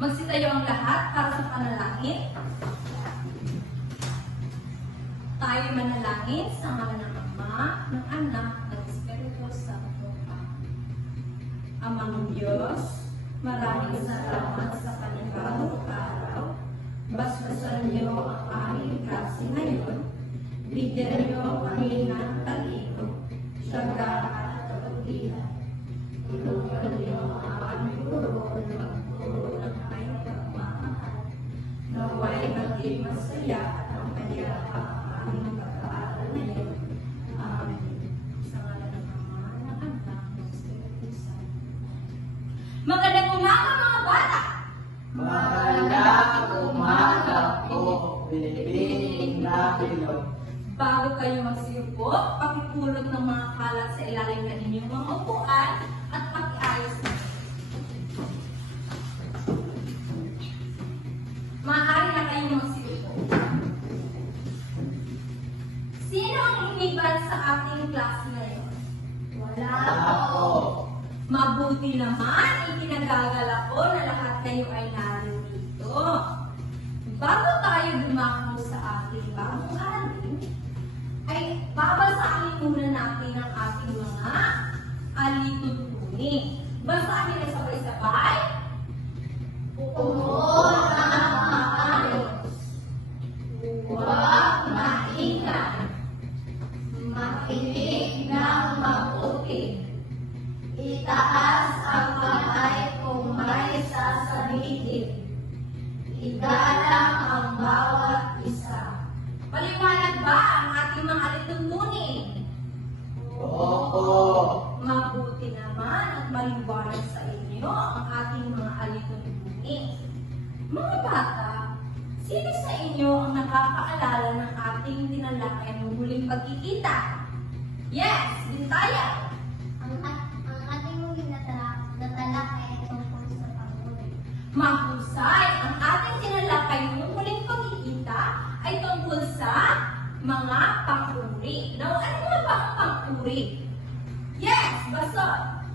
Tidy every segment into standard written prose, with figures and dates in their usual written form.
Magsitayo ang lahat para sa panalangin. Tayo manalangin sa ngalan ng Ama, ng Anak, ng Espiritu Santo. Amang Diyos, maraming salamat sa panibagong araw. Basbasan niyo ang aming kasi ngayon. Bigyan niyo kami ng talino, syaga at kabutihan. Tulungan niyo ang aming guro ng magturo ng may pagmamahal. Naway maging masaya at ang kayapang aming pag-aaral ngayon. Amen. Sa ngalan ng Ama, ng Anak, ng Espiritu Santo. Magandang umaga mga bata! Magandang umaga po, Pilipinong Napilog. Bago kayo magsiupo, pakipulot ng mga kalat sa ilalim ng inyong mga upuan at pakiayos na. Maaari na kayo magsiupo. Sino ang iniban sa ating klase ngayon? Wala po. Mabuti naman, ikinagagalak ko na lahat kayo ay narito. Bago tayo dumako sa ating bagong aralin, ay babasahin muna natin ang ating mga alituntunin. Basahin na sabay-sabay. Umunod ang maayos. Huwag maingay. Makinig ng mabuti. Itaas ang kamay kung may sasabihin. Igalang ang bawat isa. Paliwanag ba ang ating mga alituntunin? Opo. Mabuti naman at maliwanag sa inyo ang ating mga alituntunin. Mga bata, sino sa inyo ang nakakaalala ng ating tinalakay ng huling pagkikita? Yes, Bintaya! Ang ating muling natalakay ay tungkol sa pag-uri. Mahusay, ang ating tinalakay ng huling pagkikita ay tungkol sa mga pang-uri. Now, ano nga ba ang pang-uri? Yes, Basot!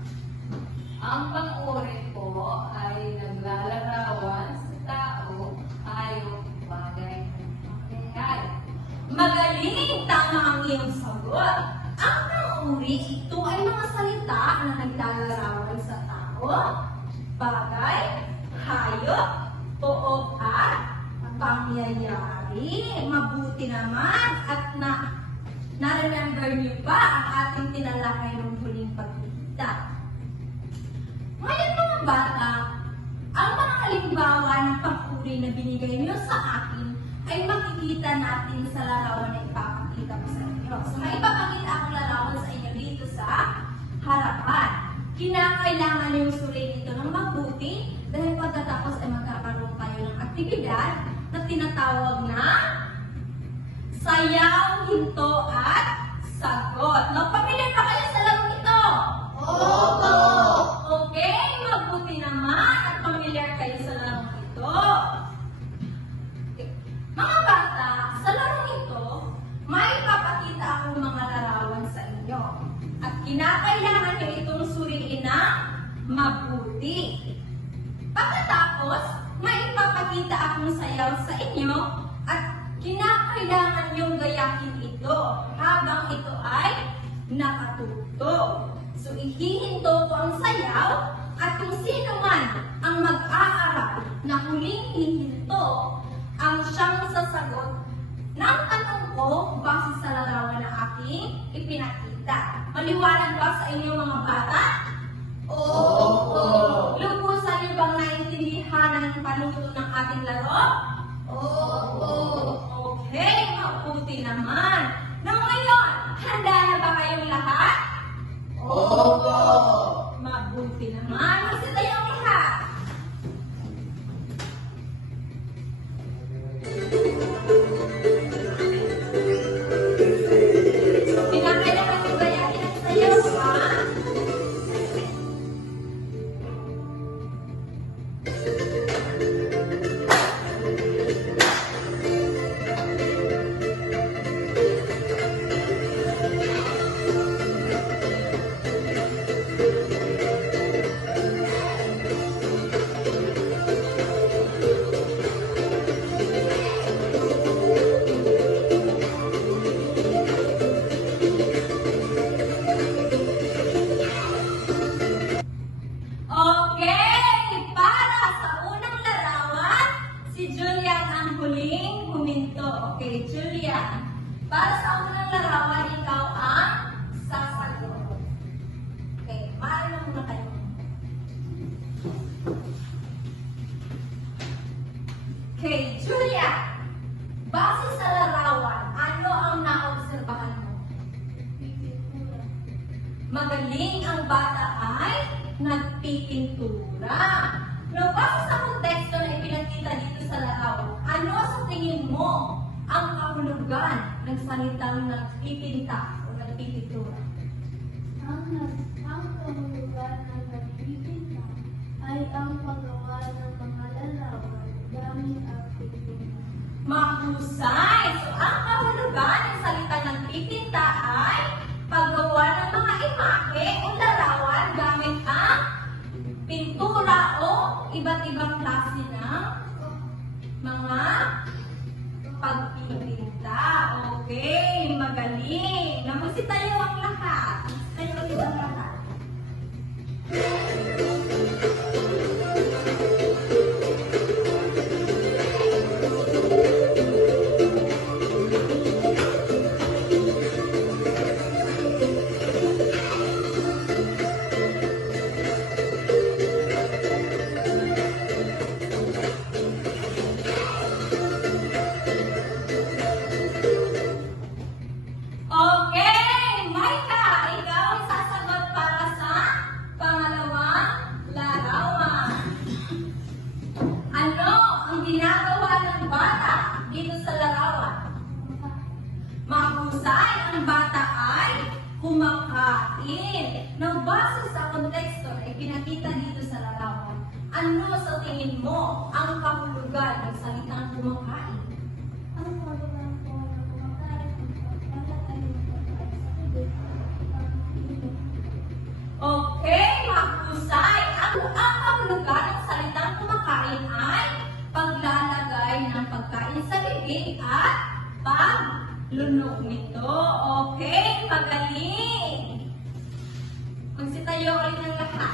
Ang pang-uri po ay naglalarawan sa tao ayon bagay ng pangyayari. Magaling! Tama ang iyong sagot. Ang pang-uri, ito ay mga salita na naglalarawan sa tao, bagay, hayop, o at pangyayari. Mabuti naman at na-remember niyo ba ang ating tinalakay ng huling pagkikita? Ngayon mga bata, ang mga halimbawa ng pang-uri na binigay niyo sa akin ay makikita natin sa larawan na ipapakita ko sa inyo. So may ipapakita akong larawan sa inyo dito sa harapan. Kinakailangan niyo suriin ito ng mabuti dahil pagkatapos ay magkakaroon kayo ng aktibidad na tinatawag na sayaw, hinto, at sagot. Now, pamilyar ba kayo sa larong ito? Opo. Okay, mabuti naman at pamilyar kayo sa larong ito. Mga bata, sa larong ito, may papakita akong mga larawan sa inyo. At kinakailangan nyo itong suriin ng mabuti. Pagkatapos, may ipapakita akong sayaw sa inyo at kinakailangan yung gayahin ito habang ito ay nakatutog. So, ihihinto ko ang sayaw at kung sino man ang mag-aaral na huling hihinto ang siyang sasagot ng tanong ko base sa larawan na aking ipinakita. Maliwanag ba sa inyo mga bata? Opo. Lubusan niyo bang naintindihan ang panuto ng ating laro? Opo. Okay, mabuti naman. Now ngayon, handa na ba kayong lahat? Opo. Mabuti naman. Magsitayo ang lahat. Kinakailangan yung gayahin ang sayaw, ha? Para sa unang larawan, ikaw ang sasagot. Okay, maaari na muna kayo. Okay, Julia, base sa larawan, ano ang naobserbahan mo? Magaling ang bata ay nagpipintura. Now, base sa konteksto na ipinakita dito sa larawan, ano sa tingin mo ang kahulugan ng salitang nagpipinta o nagpipintura? Ang kahulugan ng nagpipinta ay ang paggawa ng mga larawan gamit ang pintura. Mahusay! So, ang kahulugan ng salitang nagpipinta ay paggawa ng mga imahe o larawan gamit ang pintura o iba't ibang klase ng mga pagpipinta. Okay, magaling. Namusi tayo ang lahat. Tayo ulit ang lahat. Okay, Maika, ikaw ang sasagot para sa pangalawang larawan. Ano ang ginagawa ng bata dito sa larawan? Mahusay, ang bata ay kumakain. Nang base sa konteksto na ipinakita dito sa larawan, ano sa tingin mo ang kahulugan ng salitang kumakain? Ang kahulugan po ng kumakain ay pagkakain ng pagkain sa tubig at pag-inom. Okay, mahusay. Ang kahulugan ng salitang kumakain ay paglalagay ng pagkain sa bibig at paglunok nito. Okay, magaling. Magsitayo ulit ng lahat.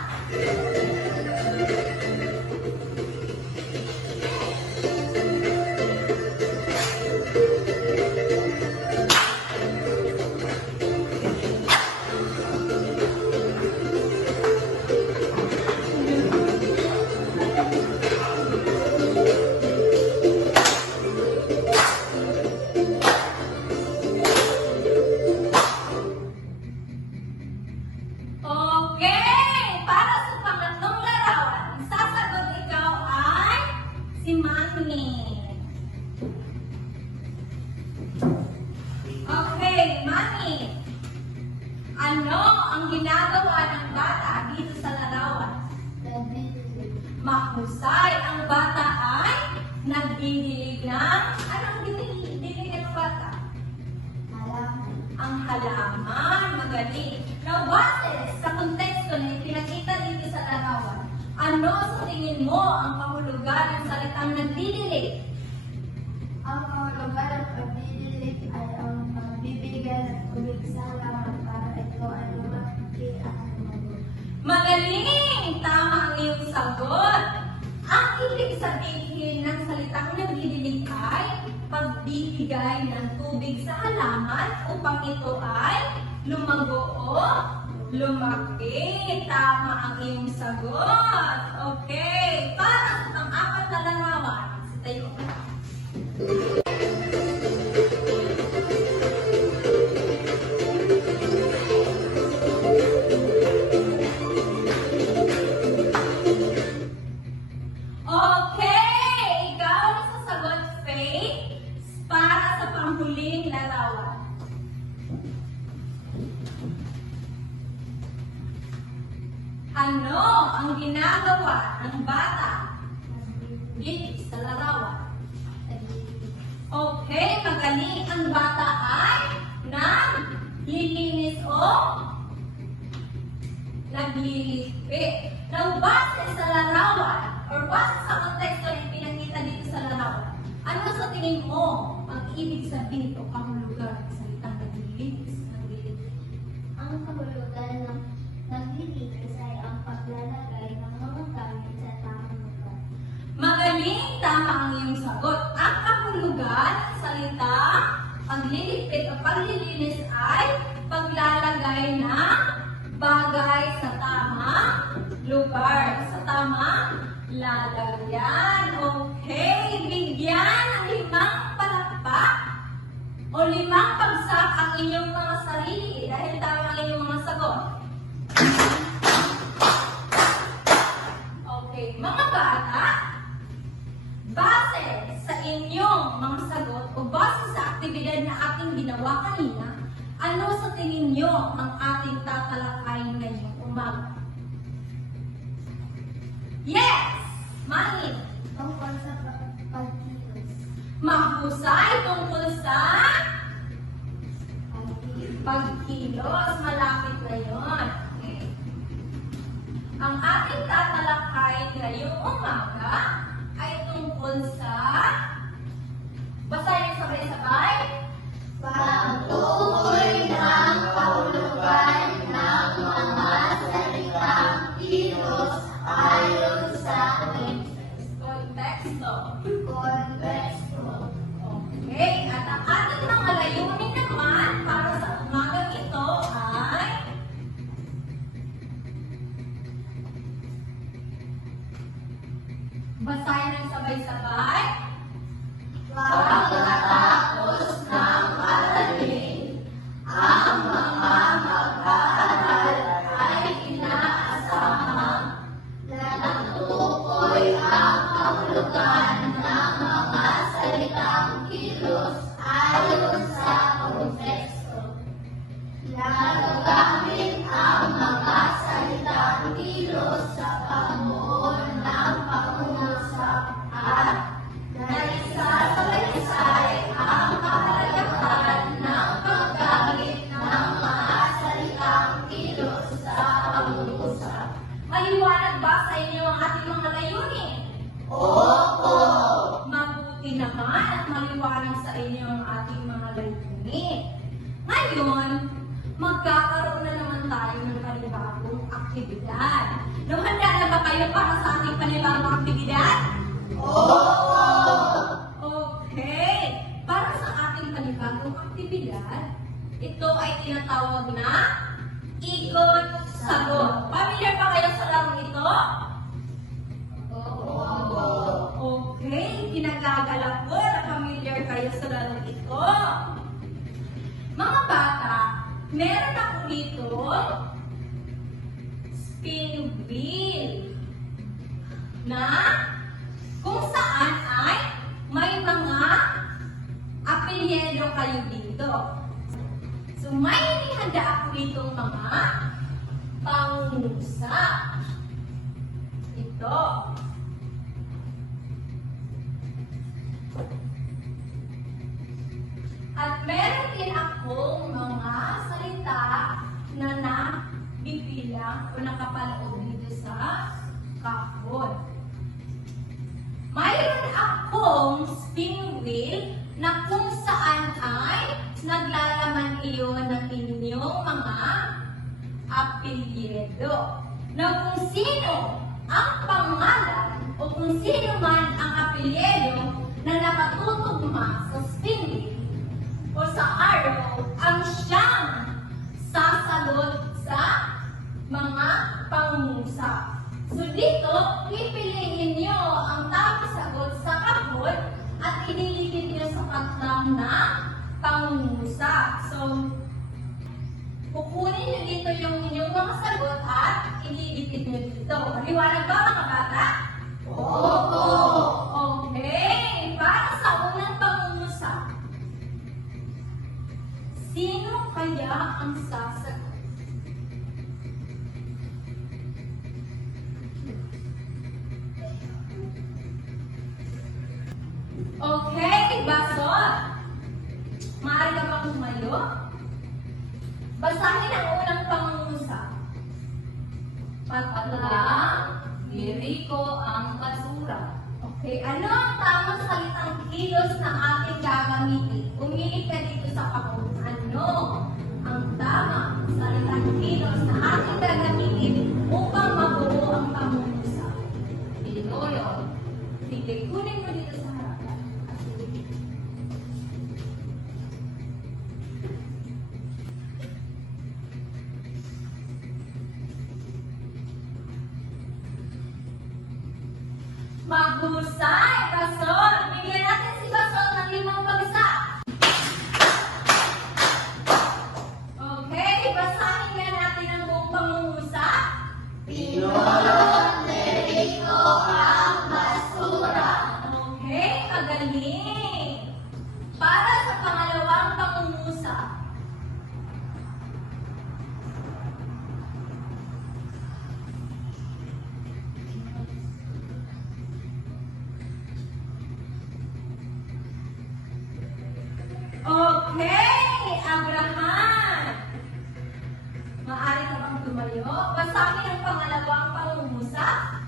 Okay, para sa pangatlong larawan, sasagot ikaw ay si Mami. Okay, Mami. Ano ang ginagawa ng bata dito sa larawan? Mahusay, ang bata ay nagdidilig ng anong didilig ng bata? Ang halaman, magaling. Now, base sa konteksto na ipinakita dito sa larawan, ano sa tingin mo ang kahulugan ng salitang nagdidilig? Ang kahulugan ng pagdidilig ay ang pagbibigay ng tubig sa halaman para ito ay lumaki at lumago. Magaling! Tama ang iyong sagot. Ang ibig sabihin ng salitang nagdidilig ay pagbibigay ng tubig sa halaman upang ito ay lumago o lumaki. Tama ang iyong sagot. Okay. Para sa pang-apat na larawan, sa tayo. Okay! Ikaw ang sasagot, Faith, para sa panghuling larawan. Ano ang ginagawa ng bata dito sa larawan? Okay, magaling. Ang bata ay naglilinis o naglilipi. Nang base sa larawan or base sa konteksto na pinakita dito sa larawan, ano sa tingin mo ang ibig sabihin o kahulugan ng salitang naglilinis? Ang kahulugan ng naglilinis ay ang paglalagay ng mga gamit sa tamang lugar. Magaling, tama ang iyong sagot. Ang kahulugan ng salita pag pagliligpit o paglilinis ay paglalagay ng bagay sa tamang lugar. Sa tamang lalagyan. Okay, bigyan ng 5 palakpak o 5 pagsak ang inyong mga sarili dahil tama ang inyong mga sagot. Okay, mga bata, base sa inyong mga sagot o base sa aktibidad na ating ginawa kanina, ano sa tingin nyo ang ating tatalakayin ngayong umaga? Yes! Mani! Tungkol sa pagkilos. Mahusay tungkol sa pagkilos. Malapit na yun. Okay. Ang ating tatalakayin ngayong umaga ay tungkol sa basahin sabay-sabay. Pagtukoy ng kahulugan ng mga salitang kilos ayon sa Konteksto. konteksto. Okay, at ang ating mga layunin naman para sa umagang ito ay basahin ng sabay-sabay. Pagkatapos ng aralin, ang mga mag-aaral ay inaasahang natutukoy ang kahulugan ng mga salitang kilos ayon sa konteksto. Nagagamit ang mga salitang kilos sa pamumuno ng pangungusap at naisasalaysay ang kahalagahan ng paggamit ng mga salitang kilos sa pangungusap. Maliwanag ba sa inyo ang ating mga layunin? Opo! Mabuti naman at maliwanag sa inyo ang ating mga layunin. Ngayon, magkakaroon na naman tayo ng panibagong aktibidad. Handa na ba kayo para sa ating panibagong aktibidad? Okay. Para sa ating panibagong aktibidad, ito ay tinatawag na ikot-sagot. Familiar ba kayo sa larong ito? Okay. Kinagagalak ko na familiar kayo sa larong ito. Mga bata, meron ako dito spin wheel na kung saan ay may mga apelyido kayo dito. So, may inihanda ako dito mga pangungusap. Ito. At meron din akong mga salita na nabibilang o nakapaloob dito sa kahon. Mayroon akong spin wheel na kung saan ay naglalaman iyon ng inyong mga apelyido. Na kung sino ang pangalan o kung sino man ang apelyido na nakatutugma sa spin wheel o sa arrow ang siyang sasagot sa mga pangungusap. So dito, pipiliin nyo ang tamang sagot sa kahon at ididikit nyo sa patlang na pangungusap. So, kukunin nyo dito yung inyong mga sagot at ididikit nyo dito. Maliwanag ba mga bata? Opo! Okay, para sa unang pangungusap, sino kaya ang sasagot? Okay, Basot. Maaari ka bang tumayo? Basahin ang unang pangungusap. Patlang, Niriko ang basura. Okay, ano ang tamang salitang kilos na ating gagamitin? Umili ka dito sa kahon. Ano ang tamang salitang kilos na ating gagamitin upang mabuo ang pangungusap? Itoyo. Sige, kunin mo dito sa harapan. Mahusay, Basol. Bigyan natin si Basol ng 5 bagsak. Okay, basahin nga natin ang buong pangungusap. Pinulot ni Rico ang basura. Okay, magaling. Para sa pangalawang pangungusap. Okay, Abraham. Maaari ka bang tumayo? Basahin ang pangalawang pangungusap.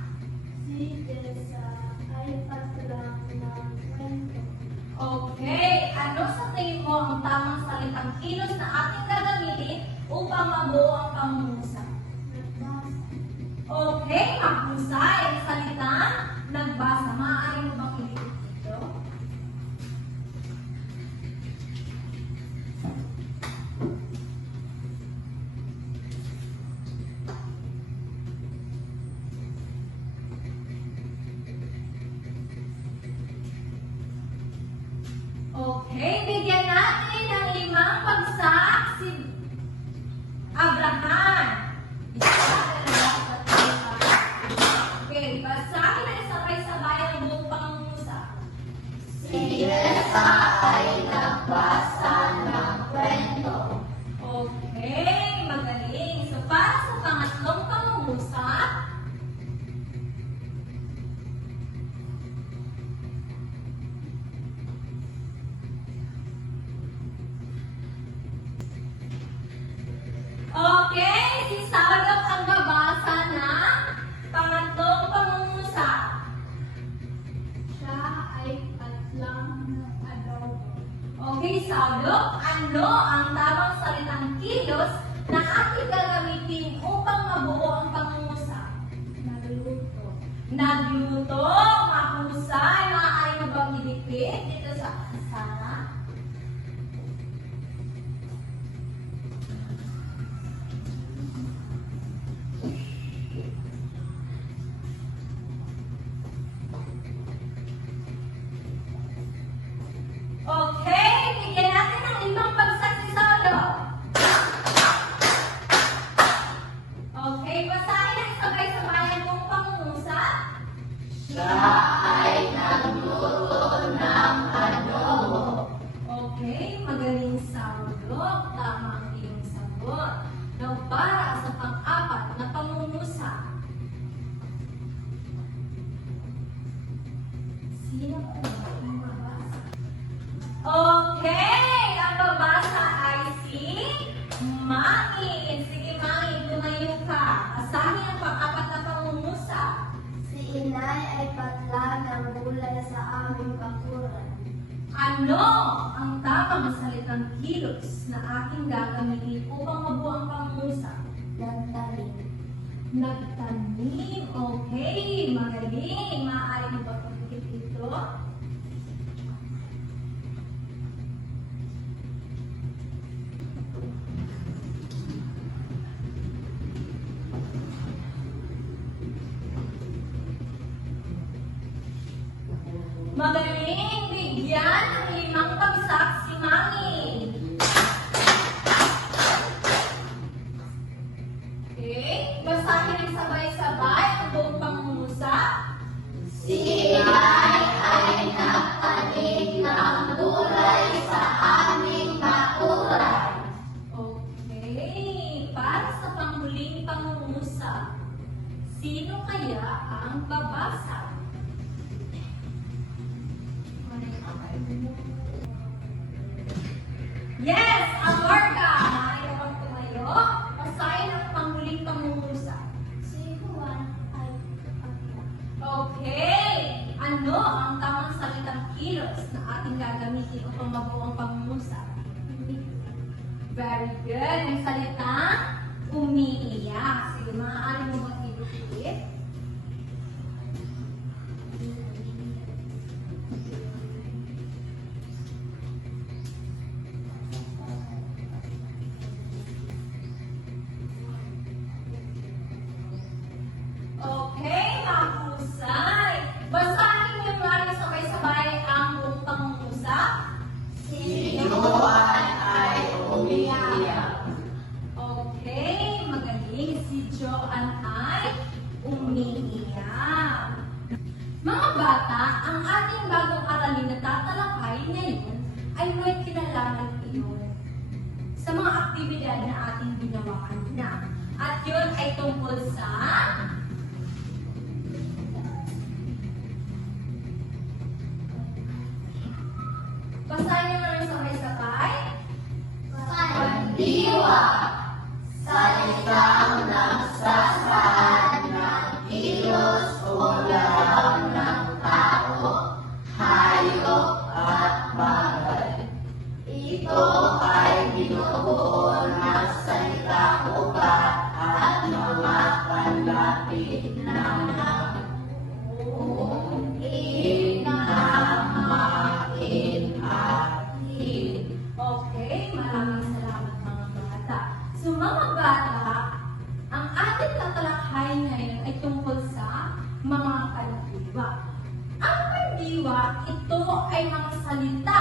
Si Tessa ay patlang ng kwento. Okay, ano sa tingin mo ang tamang salitang kilos na ating gagamitin upang mabuo ang pangungusap? Nagbasa. Okay, mahusay ang salitang nagbasa. Maaari mo bang ilipit dito? Okay, bigyan natin ng 5 bagsak si Abraham. Isa, dalawa, tatlo, apat. Okay, basahin na sabay-sabay ang buong pangungusap. Si Tessa ay nagbasa ng kwento. Okay, magaling. So, para sa pangatlong pangungusap, okay, si Sarah ang babasa ng pangatlong pangungusap. Siya ay patlang ng adobo. Okay, Sarah, ano ang tamang salitang kilos na ating gagamitin upang mabuo ang pangungusap? Nagluto. Nagluto, mahusay, maaari mo bang ilipit dito sa sana? Okay, bigyan natin ng 5 bagsak si Solo. Okay, basahin ang sabay-sabay ang buong pangungusap. Siya ay nagluto ng adobo. Okay, magaling Saulo. Tama ang iyong sagot. Now, para sa pang-apat na pangungusap. Sino ang babasa? Okay, ang babasa ay si Mami. Sige, Mami, tumayo ka. Asahin ang pang-apat na pangungusap. Si inay ay patlang ng gulay sa aming bakuran. Ano ang tamang salitang kilos na ating gagamitin upang mabuo ang pangungusap? Nagtanim. Nagtanim. Okay, magaling. Maaari mo ba pagkikit ito? Magaling. Bigyan ng 5 bagsak si Mami. Okay, basahin ang sabay-sabay ang buong pangungusap. Si inay ay nagtanim ng gulay sa aming bakuran. Okay, para sa panghuling pangungusap, sino kaya ang babasa? Yes, Alorca! Maaari ka bang tumayo? Basahin ang panghuling pangungusap. Si Juan ay patlang. Okay, ano ang tamang salitang kilos na ating gagamitin upang mabuo ang pangungusap? Very good. Ang salitang umiiyak. Sige, maaari mo bang ilukit? Okay, mahusay. Basta bata, ang ating bagong aralin na tatalakay ngayon ay may kinalaman iyon sa mga aktibidad na ating ginawa kanina. At yun ay tungkol sa basahin nyo na sabay-sabay. Pandiwa, salitang nagsasaad ng kilos o galaw ng tao, hayop at bagay. Ito ay binubuo ng salitang ugat at mga panlapit na Okay, maraming salamat mga bata. So mga bata, ang ating tatalakay ngayon ay tungkol sa mga pandiwa. Ang pandiwa, ito ay mga salita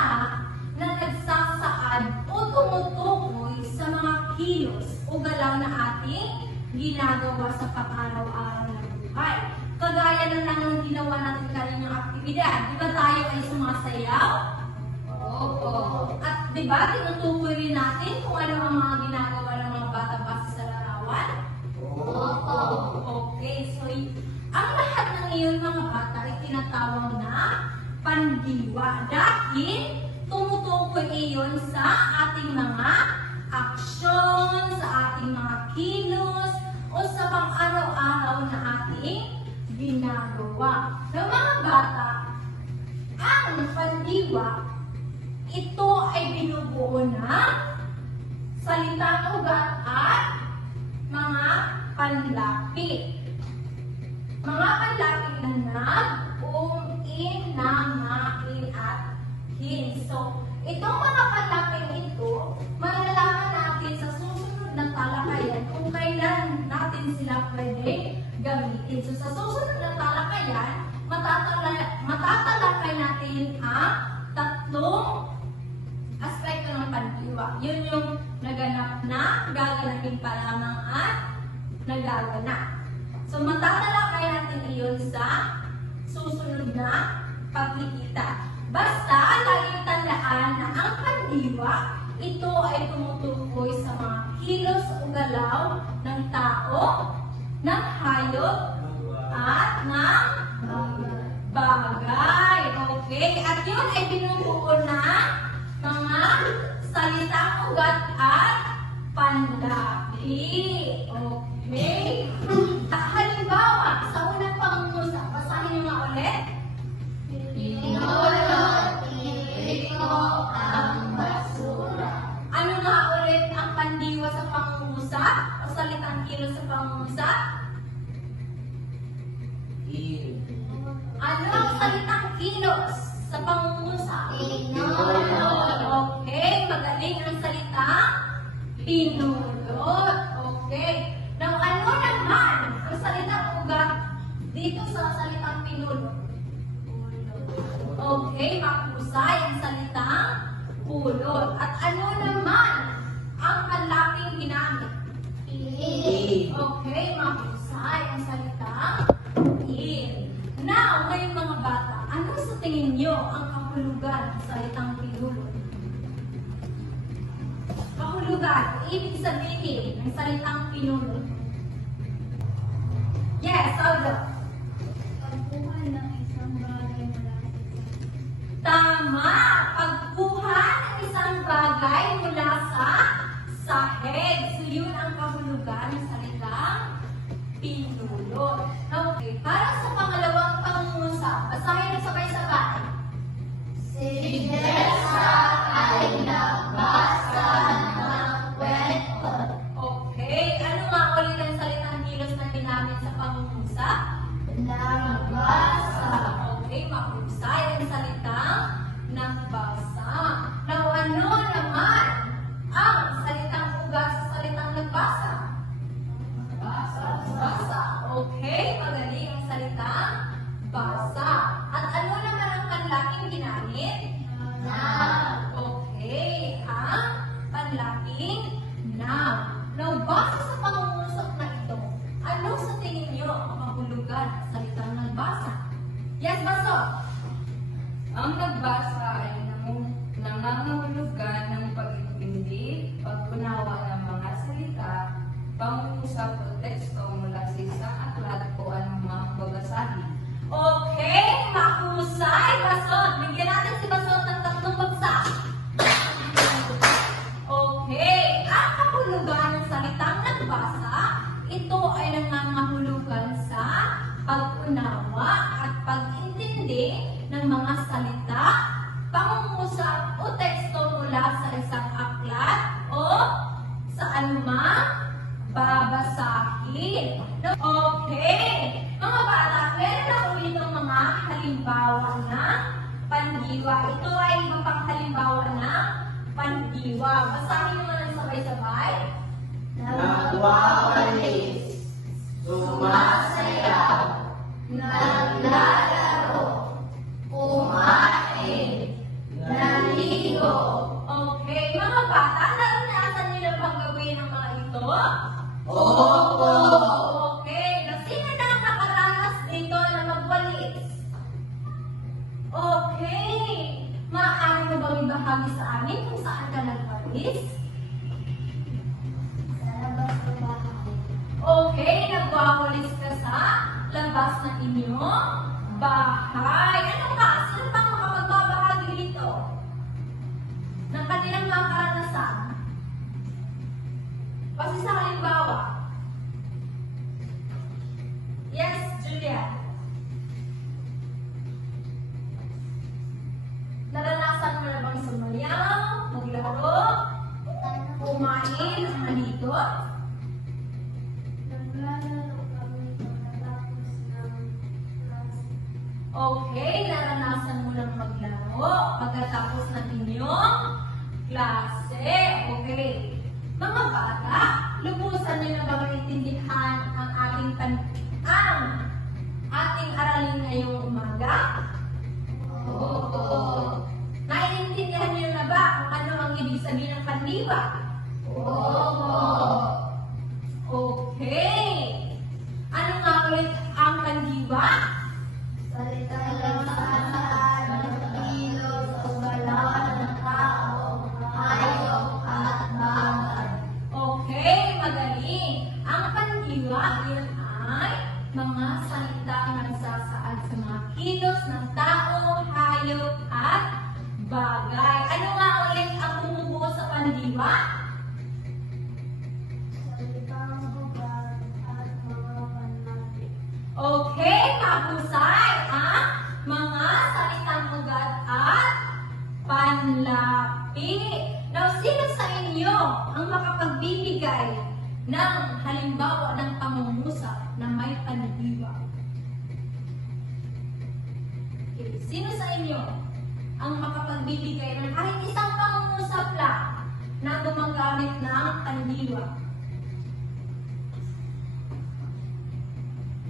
na nagsasaad o tumutukoy sa mga kilos o galaw na ating ginagawa sa pang-araw-araw na buhay. Kagaya na lang ng ginawa natin kaninang aktibidad. Di ba tayo ay sumasayaw? Opo. At di ba, tinutukoy rin natin kung ano ang mga ginagawa ng mga bata base sa larawan? Opo. Okay, so ang lahat ng iyon mga bata ay tinatawag na pandiwa dahil tumutukoy iyon sa ating mga aksyon, sa ating mga kilos, o sa pang-araw-araw na ating ginagawa. Ng mga bata, ang pandiwa, ito ay binubuo ng salitang ugat at mga panlapit. Mga panlapit na nag, in, nangain, at hin. So, itong mga panlapit ito, malalaman natin sa susunod na talakayan kung kailan natin sila pwede gamitin. So, sa susunod na talakayan, matatalakay natin ang tatlong aspekto ng pandiwa. Yun yung naganap na, gaganapin pa lamang at nagaganap. So, matatalakay natin iyon sa susunod na pagkikita. Basta, laging tandaan na ang pandiwa, ito ay tumutukoy sa mga kilos o galaw ng tao, ng hayop, at ng bagay. Okay? At yun ay binubuo na mga salitang ugat at panlapit. Okay? Halimbawa, sa unang pangungusap, basahin niyo nga ulit. Pinulot-ilit ko ang basura. Ano nga ulit ang pandiwa sa pangungusap? O salitang kilos sa pangungusap? Ano ang salitang kilos sa pangungusap? Pinulot. Okay, magaling ang salita. Pinulot. Okay. Now, ano naman ang salitang ugat dito sa salitang pinulot? Okay, mahusay ang salitang pulot. At ano naman ang panlaping ginamit? Okay, mahusay ang salitang in. Now, ngayon mga bata, ano sa tingin nyo ang kahulugan ng salitang pinulot? Kahulugan, ibig sabihin ng salitang pinulot. Yes, Aldo. Pagkuha ng isang bagay mula sa Tama! Pagkuha ng isang bagay mula sa sahig. So, yun ang kahulugan ng salitang pinulot. Okay, para sa pangalawang pangungusap, basahin na sabay-sabay. Si Jessa ay nagbasa ng kwento. Okay, ano nga ulit ang salitang kilos na ginamit sa pangungusap? Ang nagbasa ay nangangahulugan ng pag-intindi, pag-unawa ng mga salita, pangungusap o teksto mula sa isang aklat o anumang babasahin. Okay, mahusay, Basot. Bigyan natin si Basot ng 3 bagsak. Okay, ang kahulugan ng salitang nagbasa, ito ay nangangahulugan sa pag-unawa at pag-intindi ng mga salita, pangungusap o teksto mula sa isang aklat o sa anumang babasahin. Okay, mga bata, meron ako itong mga halimbawa ng pandiwa. Ito ay iba pang halimbawa ng pandiwa. Basahin naman ng sabay-sabay. Nagwawalis, sumasayaw, naglalaro, kumain, naligo. Okay, mga bata, naranasan niyo na bang gawin ang mga ito? Opo! Okay, na sino na ang nakaranas dito na magwalis? Okay, maaari mo bang ibahagi sa amin kung saan ka nagwalis? Sa labas ng bahay. Okay, nagwawalis ka sa labas ng inyong bahay. Ano ka? Sino pang makapagbabahagi dito? Ng kanilang mga karanasan? Kasi sa halimbawa. Yes, Julia. Naranasan mo na bang sumayaw, maglaro, kumain, maligo? Naglalaro kami pagkatapos ng class. Okay, naranasan mo lang maglaro pagkatapos ng inyong klase. Okay. Mga bata, lubusan niyo na ba maintindihan ang ating aralin ngayong umaga? Opo! Naiintindihan niyo na ba kung ano ang ibig sabihin ng pandiwa? Opo! Okay. Ano nga ulit ang pandiwa? Salita lang saan nagkilos o galaw ng tao, hayop at bagay. Okay, magaling. Ang pandiwa, yun ay mga salita na nagsasaad sa mga kilos ng tao, hayop, at bagay. Ano nga ulit ang bumubuo sa pandiwa? Salitang hubad at mga panlapit. Okay, mahusay ang mga salitang ugat at panlapi. Now, sino sa inyo ang makapagbibigay ng halimbawa ng pangungusap na may pandiwa? Okay, sino sa inyo ang makapagbibigay ng kahit isang pangungusap lang na gumagamit ng pandiwa?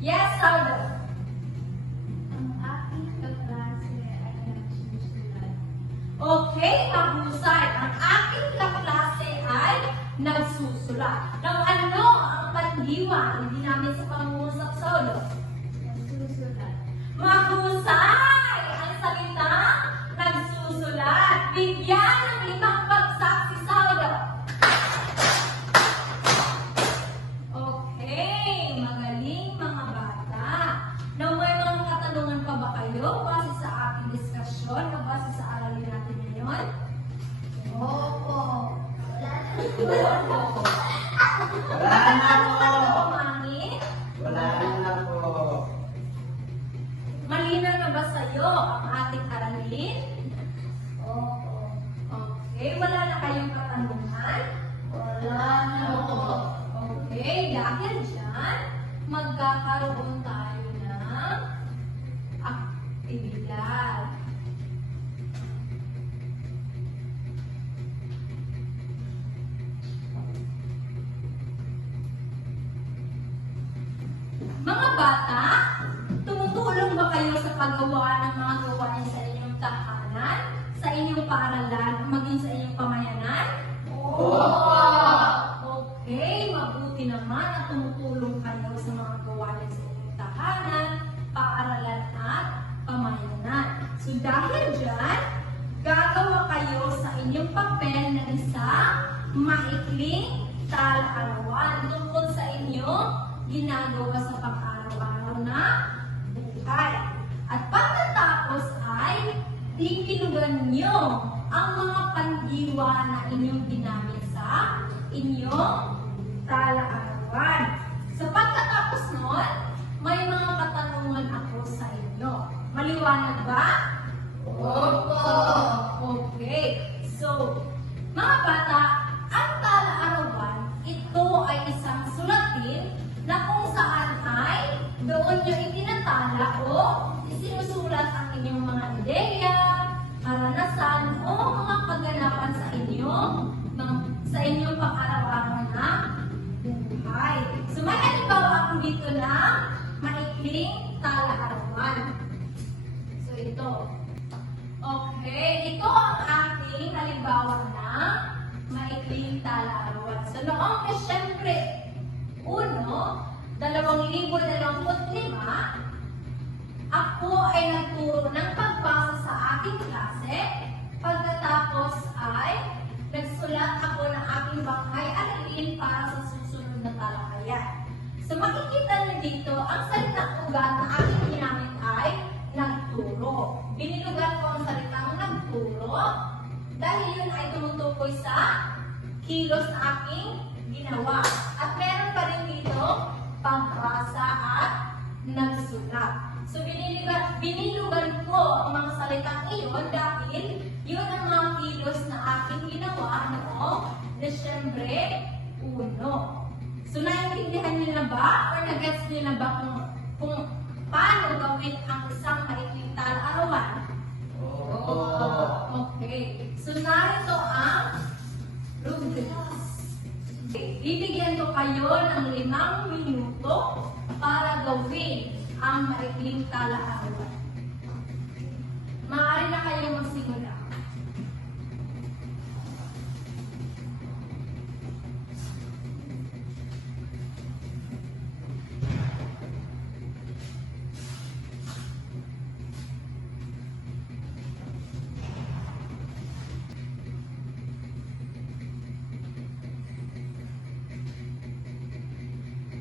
Yes, Aldo. Ang aking kaklase ay nagsusulat. Okay, mahusay. Ang aking kaklase ay nagsusulat. Ng ano ang pandiwa? Hindi namin sa pangungusap sa ulo. Nagsusulat. Mahusay! Ang salita, nagsusulat. Bigyan ng 5 bagsak si Saulo. Okay, magaling mga bata. Now, may mga katanungan pa ba kayo base sa ating diskusyon o base sa aralin natin ngayon? Opo. Wala na po! Umangin? Wala na po! Malinaw na ba sa'yo ang ating aralin? Opo. Okay, wala na kayong katanungan? Wala na po. Okay, dahil dyan, magkakaroon tayo ng aktibidad. Mga bata, tumutulong ba kayo sa paggawa ng mga gawain sa inyong tahanan, sa inyong paaralan, o maging sa inyong pamayanan? Okay, mabuti naman at tumutulong kayo sa mga gawain sa inyong tahanan, paaralan at pamayanan. So dahil dyan, gagawa kayo sa inyong papel na isang maikling tala-arawan tungkol sa inyong ginagawa sa pang-araw-araw na buhay. At pagkatapos ay bibilugan nyo ang mga pandiwa na inyong ginamit sa inyong tala-arawan. Sa pagkatapos nun, may mga katanungan ako sa inyo. Maliwanag ba? Opo. Okay. So, mga bata, ang tala-arawan, ito ay isang sulatin na kung saan ay doon nyo itinatala o isinusulat ang inyong mga ideya, karanasan o mga kaganapan sa inyong pang-araw-araw na buhay. So, may halimbawa ako dito na maikling tala-arawan. So, ito. Okay, ito ang aking halimbawa na maikling tala-arawan. So, noong Desyembre 1, 2025, ako ay nagturo ng pagbasa sa aking klase. Pagkatapos ay nagsulat ako ng aking banghay-alin para sa susunod na talakayan. So makikita niyo dito, ang salitang ugat na aking ginamit ay nagturo. Binilugan ko ang salitang nagturo dahil yun ay tumutukoy sa kilos na aking ginawa. At meron pa rin dito pagbasa at nagsulat. So, binilugan ko ang mga salitang iyon dahil yun ang mga kilos na aking ginawa noong Desyembre 1. So, naiintindihan niyo na ba? Or nag-gets niyo na ba kung paano gawin ang isang maikling tala-arawan? Opo. Okay. So, narito ang rubrics. Bibigyan ko kayo ng 5 minuto para gawin ang maikling tala-arawan. Maaari na kayo magsimula.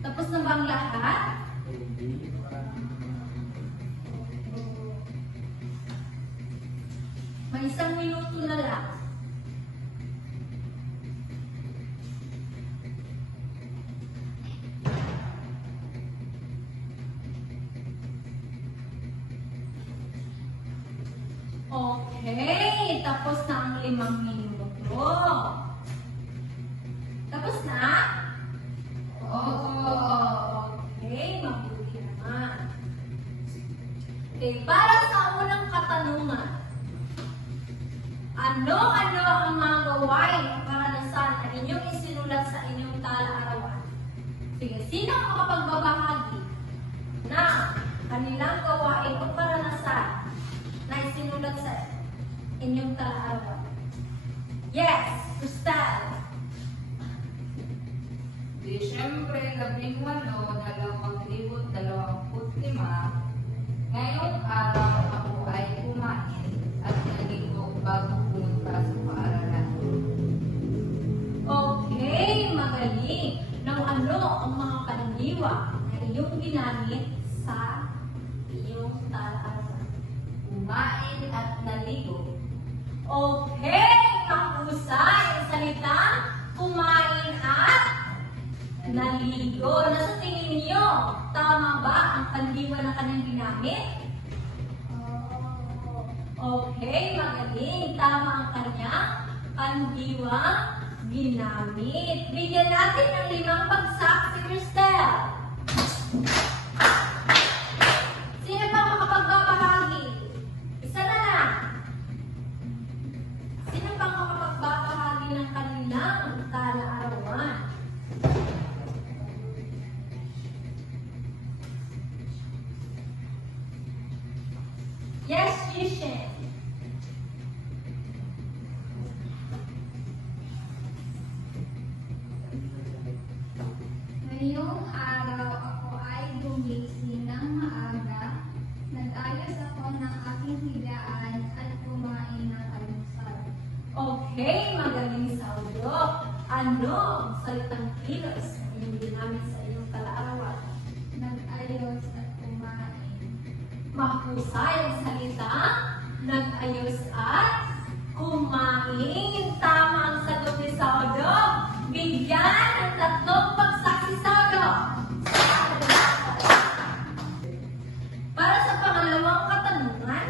Tapos na bang lahat? Hindi pa. May 1 minuto na lang. Okay, tapos na ang 5 minuto. Tapos na? Okay, mabuti naman. Okay, para sa unang katanungan, ano ang mga gawain o karanasan na inyong isinulat sa inyong tala-arawan? Sige, sino ang makapagbabahagi na kanilang gawain o karanasan na isinulat sa inyong tala-arawan? Yes, Crystal. Disyembre 18, 2025, ngayong araw ako ay kumain at naligo bago pumunta sa paaralan. Okay, magaling. Now, ano ang mga pandiwa na iyong ginamit sa iyong tala-arawan? Kumain at naligo. Okay, mahusay ang salita, kumain at naligo. Nasa tingin niyo, tama ba ang pandiwa na kanyang ginamit? Okay, magaling. Tama ang kanyang pandiwa ginamit. Bigyan natin ng 5 bagsak si Cristel. Sino pa makapagbabahagi? Isa na lang. Sino pa makapagbabahagi ng kanilang tala-arawan? Yes, Yushin. Ngayong araw ako ay gumising ng maaga. Nag-ayos ako ng aking higaan Okay, magaling Saulo. Ano ang salitang kilos na inyong ginamit sa inyong kalarawan? Nag-ayos at kumain. Mahusay ang salita, nag-ayos at kumain. Tama ang sagot ni Saulo. Bigyan ng 3 bagsak si Saulo. Para sa pangalawang katanungan,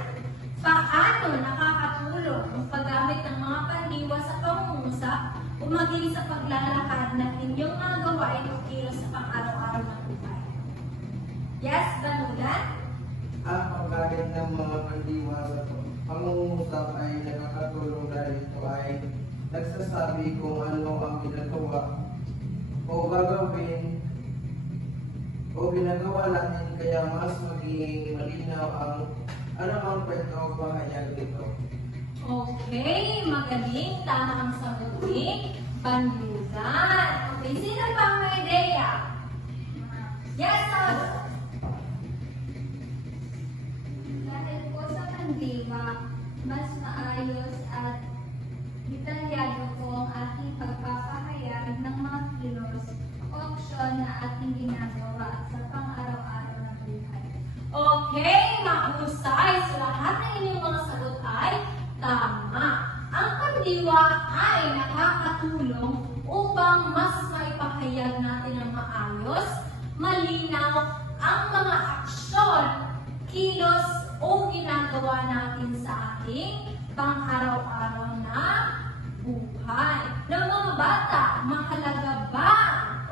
paano nakakatulong ang paggamit ng mga pandiwa sa pangungusap o maging sa paglalakad ng inyong mga gawain o kilos sa pang-araw-araw na buhay? Yes, Banulan? Ang pagkain ng mga pandiwa sa pangungusap ay nakakatulong dahil ito ay nagsasabi kung ano ang ginagawa o gagawin o ginagawa natin, kaya mas magiging malinaw ang anumang kwento o pahayag nito. Okay, magaling. Tama ang sagot ni Banulan. Okay, sino pang may ideya? Yes, Saulo? Dahil po sa pandiwa, mas maayos at detalyado po ang ating pagpapahayag ng mga kilos o aksyon na ating ginagawa sa pang-araw-araw na buhay. Okay, mahusay. So lahat ng inyong mga sagot ay tama. Ang pandiwa ay nakakatulong upang mas maipahayag natin ng maayos, malinaw ang mga aksyon, kilos o ginagawa natin sa ating pang-araw-araw na buhay. Ng mga bata, mahalaga ba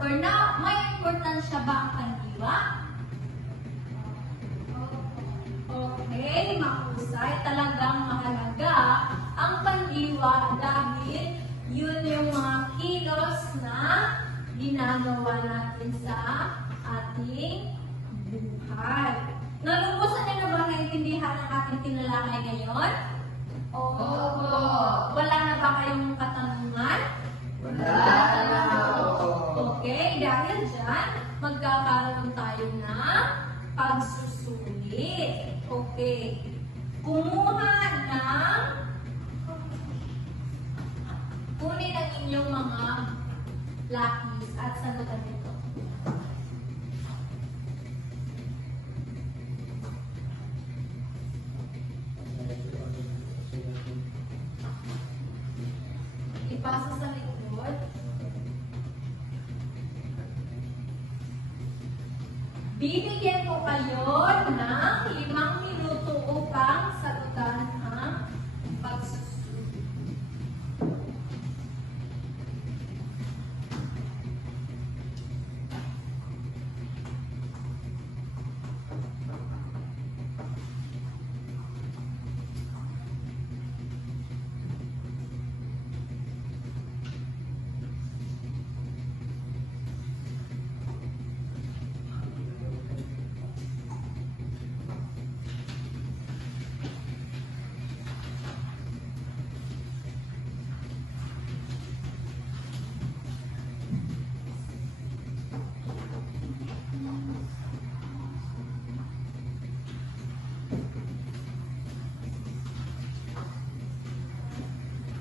or na may importansya ba ang pandiwa? Okay, mahusay. Talagang mahalaga ang pandiwa dahil yun yung mga kilos na ginagawa natin sa ating buhay. Nalubusan niyo na ba naintindihan ang ating tinalakay ngayon? Opo. Wala na ba kayong katanungan? Wala na po. Okay, dahil dyan, magkakaroon tayo ng pagsusulit. Okay. Kumuha ng kunin ang inyong mga lapis at sagutan nito. Ipasa sa likod. Bibigyan ko kayo ng 5 minuto upang sagutan ang pagsusulit.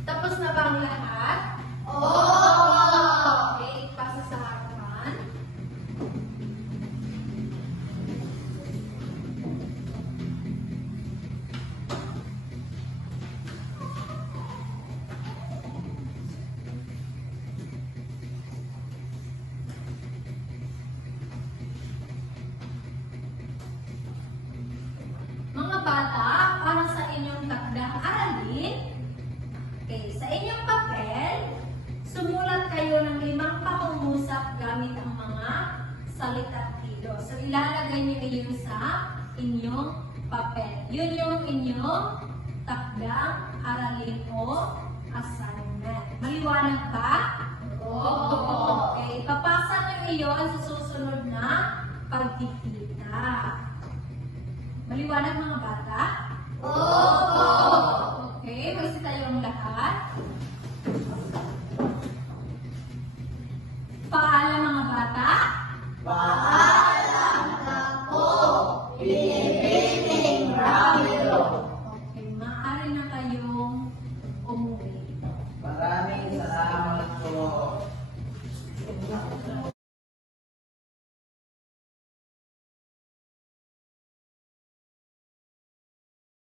Tapos na ba ang lahat? Okay, pasa sa harapan. Mga bata, para sa inyong takdang aralin, okay, sa inyong papel, sumulat kayo ng 5 pangungusap gamit ang mga salitang kilos. So, ilalagay niyo yun sa inyong papel. Yun yung inyong takdang aralin o assignment. Maliwanag ba? Okay, papasa niyo iyon sa susunod na pagkikita. Maliwanag mga bata?